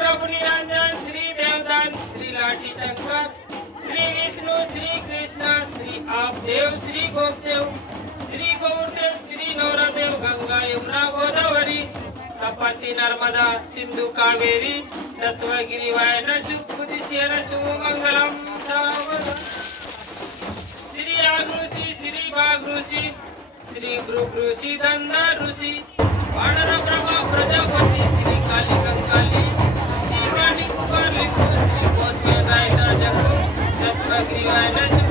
प्रभु निरंजन, श्री देवदान, श्री लाठी शंकर, श्री विष्णु, श्री कृष्ण, श्री आपदेव, श्री गोपदेव, श्री गौरदेव, श्री नवरदेव, गंगा यमुना गोदावरी, तपती नर्मदा सिंधु कावेरी, सत्वगिरी वायनसु कुदिशेनसु मंगलम सर्वदा। श्री आगृषि, श्री बागृषि, श्री भृगृषि, दंदा ऋषि, वानर ब्रह्मा प्रजापती, श्री काली कंकाली, श्री वाणी कुमार लिंगू, श्री कोसमेर रायता जगू, सत्वगिरी वायनसु